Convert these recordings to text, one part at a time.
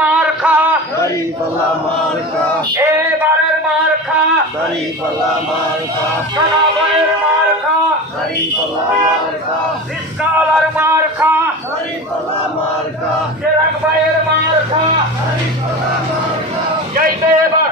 মার্কা দাড়িপাল্লা মার্কা এবারের মার্কা দাড়িপাল্লা মার্কা জনগণের মার্কা দাড়িপাল্লা মার্কা রিস্কাওয়ালার মার্কা দাড়িপাল্লা মার্কা চেরাগ ভাইয়ের মার্কা যাইবে এবার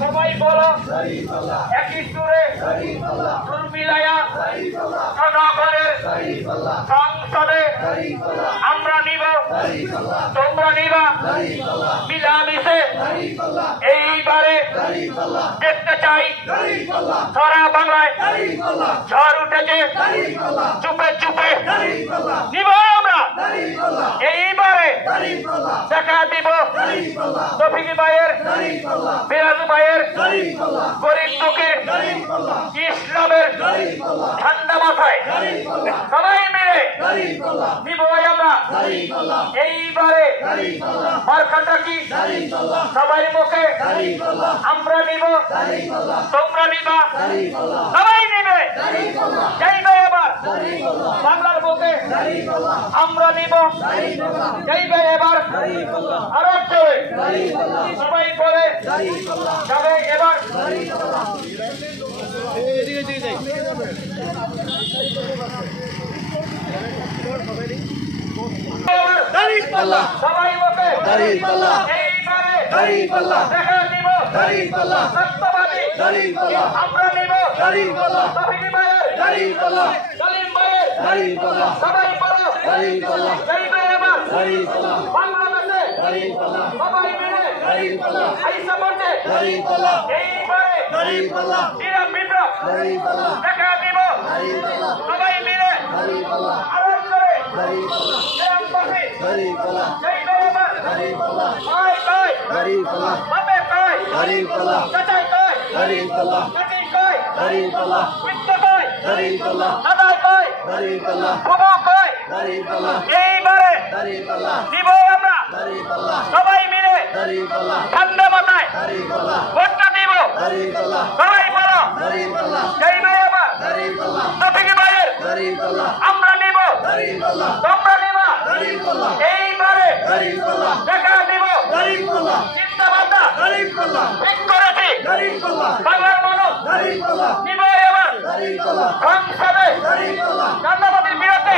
সবাই বলো দাড়িপাল্লা একই সুরে দাড়িপাল্লা সুর মিলাইয়া দাড়িপাল্লা জনগণের দাড়িপাল্লা সংসদে দাড়িপাল্লা আমরা নিব দাড়িপাল্লা তোমরা নিবা দাড়িপাল্লা মিলামিশে দাড়িপাল্লা এইবারে দাড়িপাল্লা দেখতে চাই দাড়িপাল্লা সারা বাংলায় দাড়িপাল্লা ঝড় উঠেছে দাড়িপাল্লা চুপে চুপে দাড়িপাল্লা নিব আমরা দাড়িপাল্লা এইবারে দাড়িপাল্লা দেখা দিব দাড়িপাল্লা তফিক ভাইয়ের দাড়িপাল্লা ফিরাজ ভাইয়ের দাড়িপাল্লা গরিব দুঃখের দাড়িপাল্লা ইসলামের দাড়িপাল্লা ঠান্ডা মাথায় দাড়িপাল্লা সবাই মিলে দাড়িপাল্লা নিব আমরা দাড়িপাল্লা এইবারে দাড়িপাল্লা মার্কাটা কি দাড়িপাল্লা সবাই মুখে দাড়িপাল্লা আমরা নিব দাড়িপাল্লা তোমরা নিবা দাড়িপাল্লা সবাই নিবে দাড়িপাল্লা যাইবে এবার দাড়িপাল্লা বাংলার বুকে দাড়িপাল্লা আমরা নিব দাড়িপাল্লা যাইবে এবার দাড়িপাল্লা আরো চলে দাড়িপাল্লা সবাই বলে দাড়িপাল্লা যাবে এবার দাড়িপাল্লা দাড়িপাল্লা সবাই মুখে দাড়িপাল্লা এইবারে দাড়িপাল্লা দেখা দিব দাড়িপাল্লা সত্যবাদী দাড়িপাল্লা আমরা নিব দাড়িপাল্লা তফিক ভাইয়ের দাড়িপাল্লা সালিম ভাইয়ের দাড়িপাল্লা সবাই বলো দাড়িপাল্লা যাইবে এবার দাড়িপাল্লা বাংলাদেশে দাড়িপাল্লা সবাই মিলে দাড়িপাল্লা আইসা পড়ছে দাড়িপাল্লা এইবারে দাড়িপাল্লা বিরাম বিপ্লব দাড়িপাল্লা দেখা দিব দাড়িপাল্লা সবাই মিলে দাড়িপাল্লা আরো করে দাড়িপাল্লা বিরাম পাখি দাড়িপাল্লা যাইবে এবার দাড়িপাল্লা কয় কয় দাড়িপাল্লা বাপে কয় দাড়িপাল্লা চাচাই কয় দাড়িপাল্লা চাচি কয় দাড়িপাল্লা মিত্র কয় দাড়িপাল্লা দাদাই কয় দাড়িপাল্লা বাবা কয় দাড়িপাল্লা এইবারে দাড়িপাল্লা দিব আমরা দাড়িপাল্লা সবাই মিলে দাড়িপাল্লা ঠান্ডা মাথায় দাড়িপাল্লা ভোটটা দিব দাড়িপাল্লা সবাই বলো দাড়িপাল্লা যাইবে এবার দাড়িপাল্লা তফিক ভাইয়ের দাড়িপাল্লা আমরা নিব দাড়িপাল্লা তোমরা নিবা দাড়িপাল্লা এইবারে দাড়িপাল্লা দেখা দিব দাড়িপাল্লা চিন্তা ভাবনা দাড়িপাল্লা ঠিক করেছি দাড়িপাল্লা বাংলার মানুষ দাড়িপাল্লা নিব এবার দাড়িপাল্লা সংসদে দাড়িপাল্লা চান্দাবাদীর বিরুদ্ধে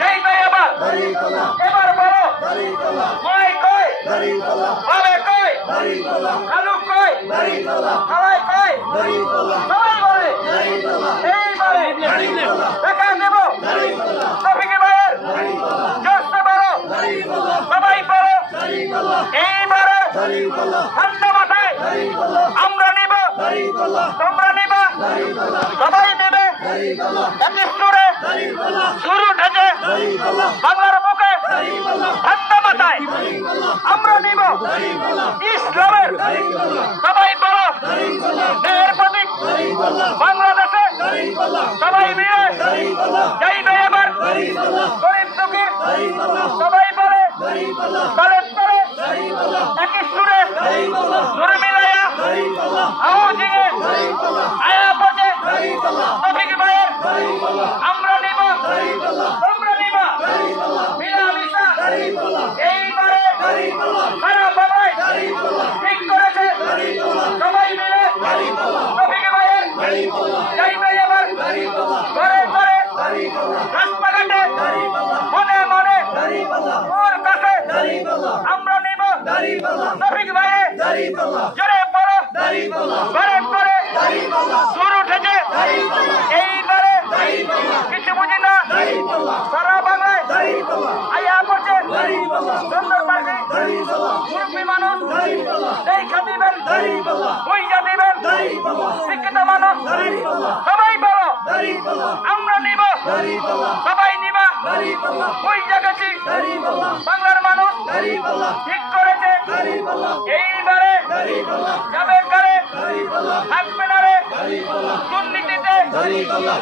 যাইবে এবার দাড়িপাল্লা এবার বলো দাড়িপাল্লা কয় কয় দাড়িপাল্লা ভাবে কয় দাড়িপাল্লা কালু কয় দাড়িপাল্লা সবাই কয় দাড়িপাল্লা সবাই বলে দাড়িপাল্লা এইবারে দাড়িপাল্লা দেখা দেব দাড়িপাল্লা তফিক ভাইয়ের দাড়িপাল্লা জোরসে বলো দাড়িপাল্লা সবাই বলো দাড়িপাল্লা এইবারে দাড়িপাল্লা ঠান্ডা মাথায় দাড়িপাল্লা আমরা নিব দাড়িপাল্লা তোমরা নিবা দাড়িপাল্লা সবাই নেবে দাড়িপাল্লা একই সুরে দাড়িপাল্লা শুরু উঠেছে দাড়িপাল্লা বাংলার বুকে দাড়িপাল্লা ঠান্ডা মাথায় দাড়িপাল্লা আমরা নিব দাড়িপাল্লা ইসলামের দাড়িপাল্লা সবাই বলো দাড়িপাল্লা দেহের প্রতীক দাড়িপাল্লা বাংলাদেশে দাড়িপাল্লা সবাই মিলে দাড়িপাল্লা যাইবে এবার দাড়িপাল্লা গরিব দুঃখী দাড়িপাল্লা সবাই বলে দাড়িপাল্লা কলেজ করে দাড়িপাল্লা একই সুরে দাড়িপাল্লা সুর মিলাইয়া দাড়িপাল্লা আওয়াজিংয়ে দাড়িপাল্লা আয়া পড়ে দাড়িপাল্লা তফিক ভাইয়ের দাড়িপাল্লা আমরা নিব দাড়িপাল্লা তোমরা নিবা দাড়িপাল্লা মিলামিশা দাড়িপাল্লা এইবারে দাড়িপাল্লা সারা বাংলায় দাড়িপাল্লা ঠিক করেছে দাড়িপাল্লা সবাই মিলে দাড়িপাল্লা তফিক ভাইয়ের দাড়িপাল্লা যাইবে এবার দাড়িপাল্লা ঘরে ঘরে দাড়িপাল্লা রাস্তাঘাটে দাড়িপাল্লা মনে মনে দাড়িপাল্লা ওর কাছে দাড়িপাল্লা আমরা নিব দাড়িপাল্লা তফিক ভাইয়ের দাড়িপাল্লা জোরে পড়ো দাড়িপাল্লা ঘরে ঘরে দাড়িপাল্লা সুর উঠেছে দাড়িপাল্লা এইবারে দাড়িপাল্লা কিছু বুঝি না দাড়িপাল্লা সারা বাংলায় দাড়িপাল্লা আয়া পড়ছে দাড়িপাল্লা সুন্দর পাখি দাড়িপাল্লা মুরব্বী মানুষ দাড়িপাল্লা দেখা দিবেন দাড়িপাল্লা বুঝা দিবেন দাড়িপাল্লা শিক্ষিত মানুষ দাড়িপাল্লা সবাই বলো দাড়িপাল্লা আমরা নিব দাড়িপাল্লা সবাই নিবা দাড়িপাল্লা বুঝা গেছি দাড়িপাল্লা বাংলার মানুষ দাড়িপাল্লা ঠিক করেছে দাড়িপাল্লা এইবারে দাড়িপাল্লা যাবে করে দাড়িপাল্লা থাকবে না রে দাড়িপাল্লা দুর্নীতিতে দাড়িপাল্লা